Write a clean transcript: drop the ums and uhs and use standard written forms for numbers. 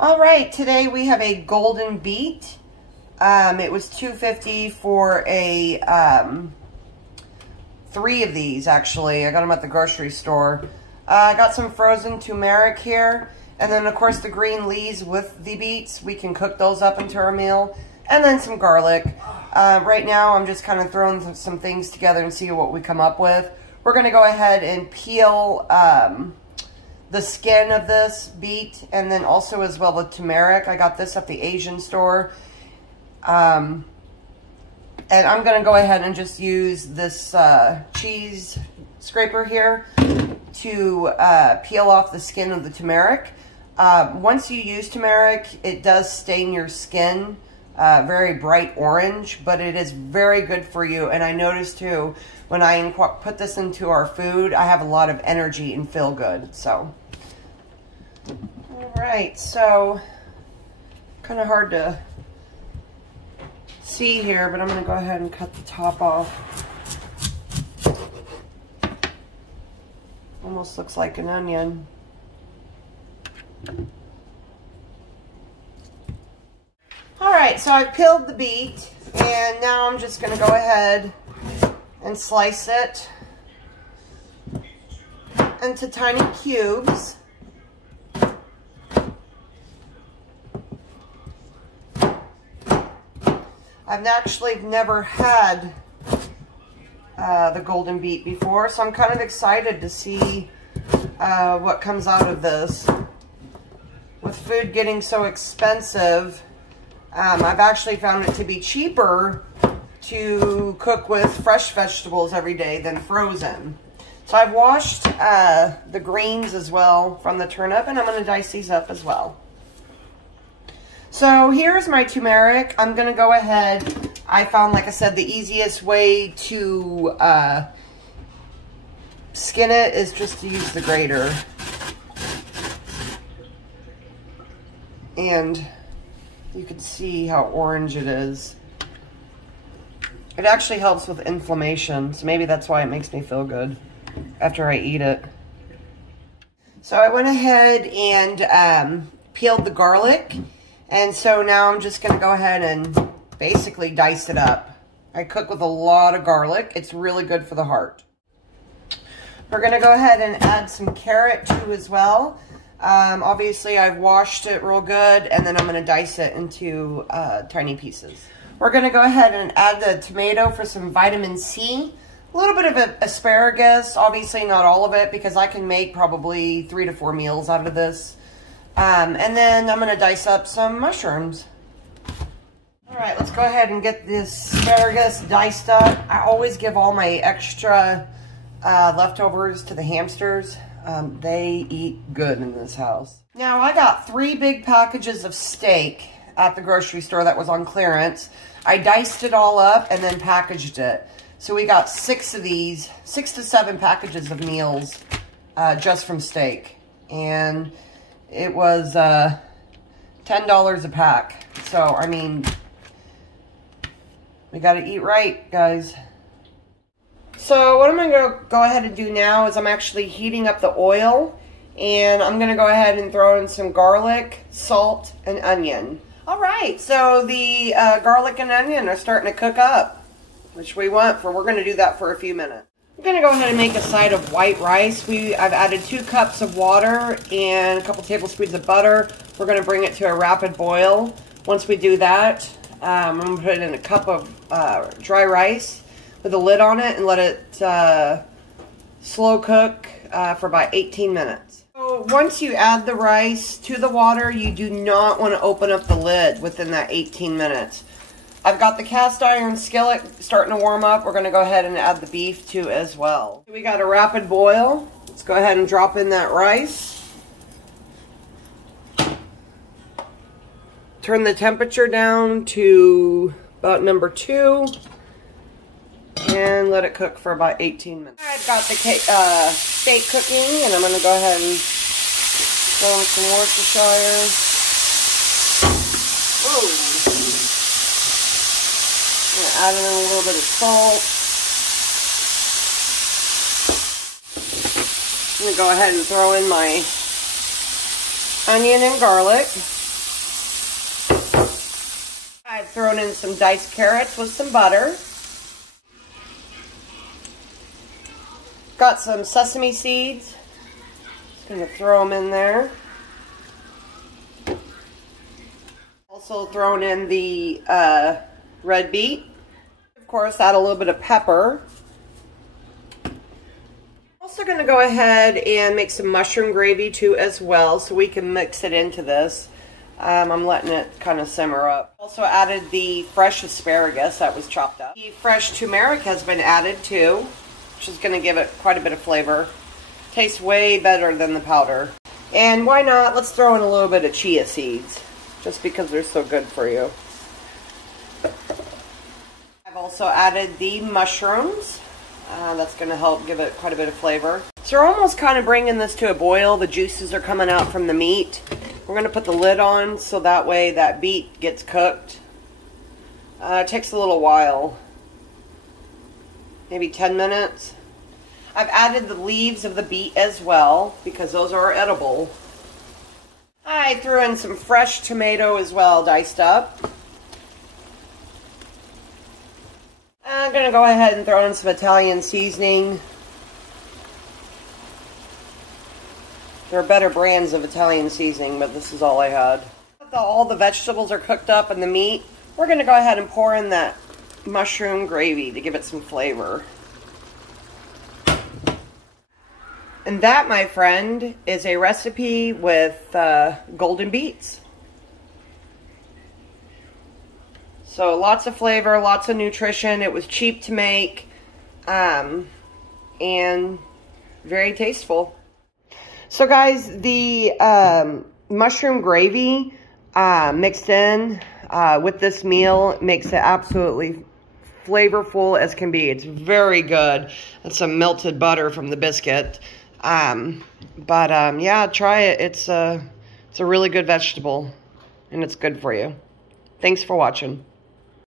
All right, today we have a golden beet. It was $2.50 for a 3 of these, actually. I got them at the grocery store. I got some frozen turmeric here, and then of course the green leaves with the beets. We can cook those up into our meal, and then some garlic. Right now I'm just kind of throwing some things together and see what we come up with. We're going to go ahead and peel the skin of this beet, and then also as well with turmeric. I got this at the Asian store. And I'm going to go ahead and just use this cheese scraper here to peel off the skin of the turmeric. Once you use turmeric, it does stain your skin very bright orange, but it is very good for you. And I noticed too, when I put this into our food, I have a lot of energy and feel good. So, all right, so kind of hard to see here, but I'm going to go ahead and cut the top off. Almost looks like an onion. All right, so I've peeled the beet, and now I'm just going to go ahead and slice it into tiny cubes. I've actually never had the golden beet before, so I'm kind of excited to see what comes out of this. With food getting so expensive, I've actually found it to be cheaper to cook with fresh vegetables every day than frozen. So I've washed the greens as well from the turnip, and I'm going to dice these up as well. So here's my turmeric. I'm going to go ahead. I found, like I said, the easiest way to skin it is just to use the grater. And you can see how orange it is. It actually helps with inflammation, so maybe that's why it makes me feel good after I eat it. So I went ahead and peeled the garlic, and so now I'm just going to go ahead and basically dice it up. I cook with a lot of garlic. It's really good for the heart. We're going to go ahead and add some carrot too as well. Obviously I've washed it real good, and then I'm going to dice it into tiny pieces. We're going to go ahead and add the tomato for some vitamin C. A little bit of asparagus, obviously not all of it, because I can make probably 3 to 4 meals out of this. And then I'm going to dice up some mushrooms. All right, let's go ahead and get this asparagus diced up. I always give all my extra leftovers to the hamsters. They eat good in this house. Now, I got 3 big packages of steak at the grocery store that was on clearance. I diced it all up and then packaged it. So we got 6 of these, 6 to 7 packages of meals just from steak. And it was $10 a pack. So, I mean, we got to eat right, guys. So what I'm going to go ahead and do now is I'm actually heating up the oil, and I'm going to go ahead and throw in some garlic, salt, and onion. All right, so the garlic and onion are starting to cook up, which we want for. We're going to do that for a few minutes. I'm going to go ahead and make a side of white rice. I've added 2 cups of water and a couple tablespoons of butter. We're going to bring it to a rapid boil. Once we do that, I'm going to put in a cup of dry rice with a lid on it and let it slow cook for about 18 minutes. So once you add the rice to the water, you do not want to open up the lid within that 18 minutes. I've got the cast iron skillet starting to warm up. We're going to go ahead and add the beef too as well. We got a rapid boil. Let's go ahead and drop in that rice. Turn the temperature down to about number 2. And let it cook for about 18 minutes. I've got the steak cooking, and I'm going to go ahead and throw in some Worcestershire. Whoa. I'm going to add in a little bit of salt. I'm going to go ahead and throw in my onion and garlic. I've thrown in some diced carrots with some butter. Got some sesame seeds. Just gonna throw them in there. Also thrown in the red beet. Of course, add a little bit of pepper. Also gonna go ahead and make some mushroom gravy too as well, so we can mix it into this. I'm letting it kind of simmer up. Also added the fresh asparagus that was chopped up. The fresh turmeric has been added too, which is going to give it quite a bit of flavor. Tastes way better than the powder. And why not, let's throw in a little bit of chia seeds, just because they're so good for you. I've also added the mushrooms. That's going to help give it quite a bit of flavor. So we're almost kind of bringing this to a boil. The juices are coming out from the meat. We're going to put the lid on so that way that beet gets cooked. It takes a little while. Maybe 10 minutes. I've added the leaves of the beet as well because those are edible. I threw in some fresh tomato as well, diced up. I'm going to go ahead and throw in some Italian seasoning. There are better brands of Italian seasoning, but this is all I had. All the vegetables are cooked up and the meat. We're going to go ahead and pour in that mushroom gravy to give it some flavor. And that, my friend, is a recipe with golden beets. So lots of flavor, lots of nutrition. It was cheap to make and very tasteful. So guys, the mushroom gravy mixed in with this meal makes it absolutely flavorful as can be. It's very good. That's some melted butter from the biscuit. Yeah, try it. It's a really good vegetable and it's good for you. Thanks for watching.